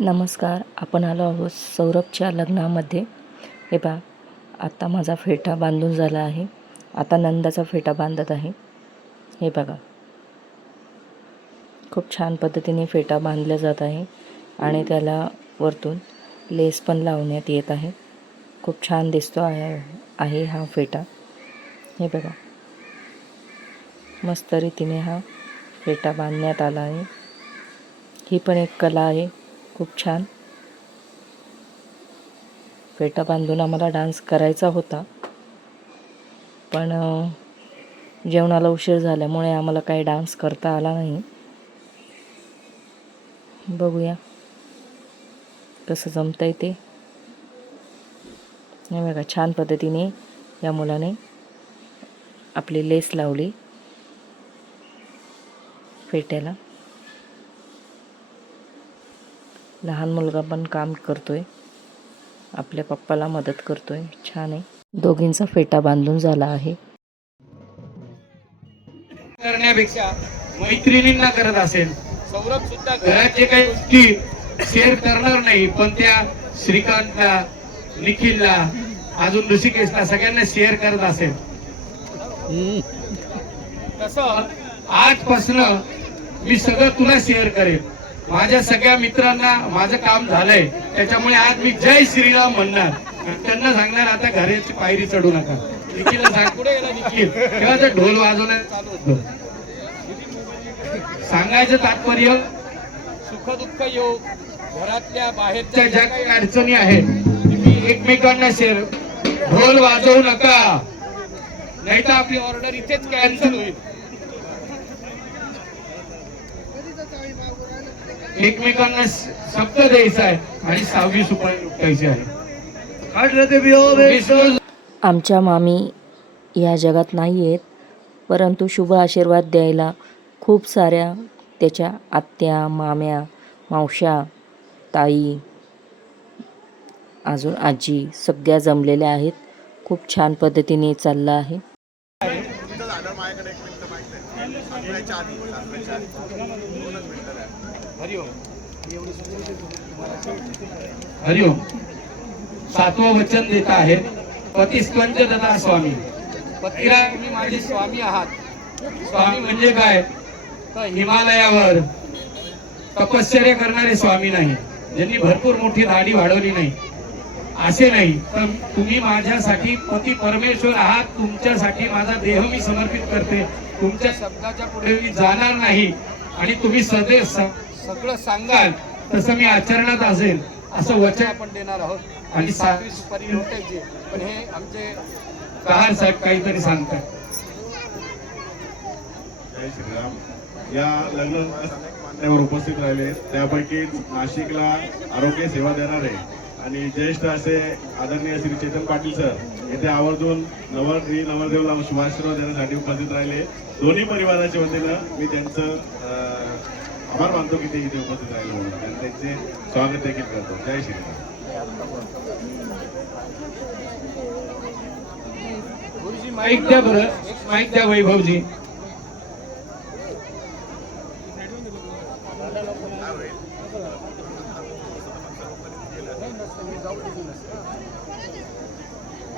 नमस्कार. आपण आलो आहोत सौरभच्या लग्नामध्ये. हे पहा, आता माझा फेटा बांधून झाला आहे. आता नंदाचा फेटा बांधत आहे. हे बघा, खूप छान पद्धतीने फेटा बांधला जात आहे आणि त्याला वरतून लेस पण लावण्यात येत आहे. खूप छान दिसतो आहे हा फेटा. हे बघा, मस्त रीतीने हा फेटा बांधण्यात आला आहे. ही पण एक कला आहे. खूप छान फेटा बांधून आम्हाला डान्स करायचा होता, पण जेवणाला उशीर झाल्यामुळे आम्हाला काही डान्स करता आला नाही. बघूया कसं जमतंय ते. हे बघा, छान पद्धतीने या मुलाने आपली लेस लावली फेट्याला. लहान मुलगा पण काम करतोय, आपल्या पप्पाला मदत करतोय. छान आहे. दोघींचा फेटा बांधून झाला आहे. करण्यापेक्षा मैत्रिणींना करत असेल. सौरभ सुद्धा घरात जे काही गोष्टी शेअर करणार नाही, पण त्या श्रीकांतला, निखिलला, अजून ऋषिकेशला सगळ्यांना शेअर करत असेल. तसं आजपासून मी सगळं तुला शेअर करेन. माझ्या सगळ्या मित्रांना माझं काम झालंय, त्याच्यामुळे आज मी जय श्रीराम म्हणणार. त्यांना सांगणार आता घराची पायरी चढू नका. निखिलला सांग, कुठे गेला निखिल, तेव्हा ते ढोल वाजवण्यात चालू होतं. सांगायचं तात्पर्य, सुख दुःख योग, घरातल्या बाहेरच्या ज्या काही अडचणी आहेत तुम्ही एकमेकांना शेअर. ढोल वाजवू नका, नाही तर आपली ऑर्डर इथेच कॅन्सल होईल. एकमेकांना शब्द द्यायचा आहे आणि 6वी सुपारी लुटायची आहे. आमच्या मामी या जगात नाही आहेत, परंतु शुभ आशीर्वाद द्यायला खूप साऱ्या त्याच्या आत्या, माम्या, मावश्या, ताई, अजून आजी सगळ्या जमलेल्या आहेत. खूप छान पद्धतीने चाललं आहे. हरिओम. 7वं वचन देत आहेत, पतिस्कंद दत्ता स्वामी. पतीला तुम्ही माझे स्वामी आहात. स्वामी म्हणजे काय, तर हिमालयावर तपश्चर्या करणारे स्वामी नाही, ज्यांनी भरपूर मोठी दाढी वाढवली नाही, असे नाही. तर तुम्ही माझ्यासाठी पती परमेश्वर आहात. तुमच्यासाठी माझा देह मी समर्पित करते. तुमच्या शब्दाच्या पुढे मी जाणार नाही आणि तुम्ही सदैव सगळं सांगाल तसं मी आचरणात असेल, असं वचन आपण देणार आहोत. आणि 7वी सुपारी लुटायची. पण हे आमचे कहार साहेब काहीतरी सांगतात. जय श्रीराम. या लग्न मान्यवर उपस्थित राहिले, त्यापैकी नाशिकला आरोग्य सेवा देणारे आणि ज्येष्ठ असे आदरणीय श्री चेतन पाटील सर येथे आवर्जून नवरदेवला शुभाशीर्वाद देण्यासाठी उपस्थित राहिले. दोन्ही परिवाराच्या वतीनं मी त्यांचं आभार मानतो की ते इथे उपस्थित राहिले म्हणून, आणि त्यांचे स्वागत देखील करतो. जय श्रीराम. माईक द्या बरं, माईक द्या वैभवजी.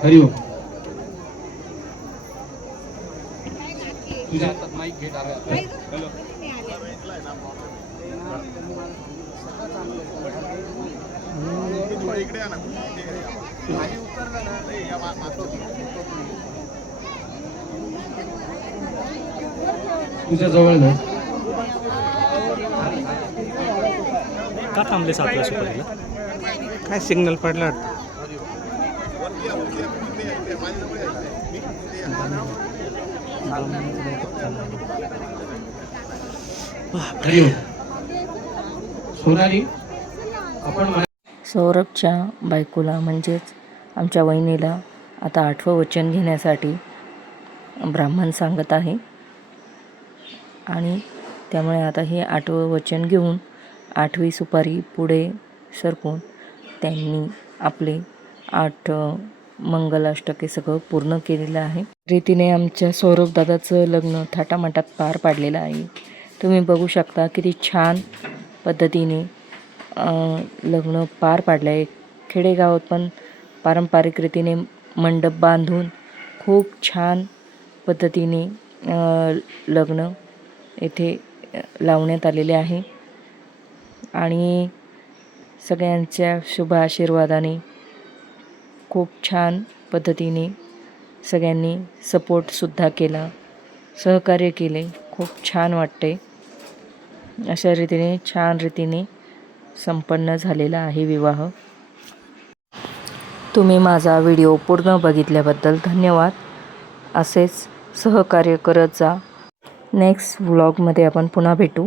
हरिओम. तुझ्या हातात माईक घेत आहे. हॅलो. तुझ्या जवळ ना का थांबले 7व्या सुपारीला? काय सिग्नल पडला? सोनाली, आपण सौरभच्या बायकोला म्हणजेच आमच्या वहिनीला आता 8वं वचन घेण्यासाठी ब्राह्मण सांगत आहे आणि त्यामुळे आता हे 8वं वचन घेऊन 8वी सुपारी पुढे सरकून त्यांनी आपले 8 मंगलाष्टके सगळं पूर्ण केलेलं आहे. रीतीने आमच्या सौरभ दादाचं लग्न थाटामाटात पार पाडलेलं आहे. तुम्ही बघू शकता किती छान पद्धतीने लग्न पार पाडलं आहे. खेडेगावात पण पारंपरिक रीतीने मंडप बांधून खूप छान पद्धतीने लग्न येथे लावण्यात आलेले आहे आणि सगळ्यांच्या शुभ आशीर्वादाने खूप छान पद्धतीने सगळ्यांनी सपोर्टसुद्धा केला, सहकार्य केले. खूप छान वाटते. अशा रीतीने छान रीतीने संपन्न झालेला आहे विवाह. तुम्ही माझा व्हिडिओ पूर्ण बघितल्याबद्दल धन्यवाद. असेच सहकार्य करत जा. नेक्स्ट व्लॉगमध्ये आपण पुन्हा भेटू.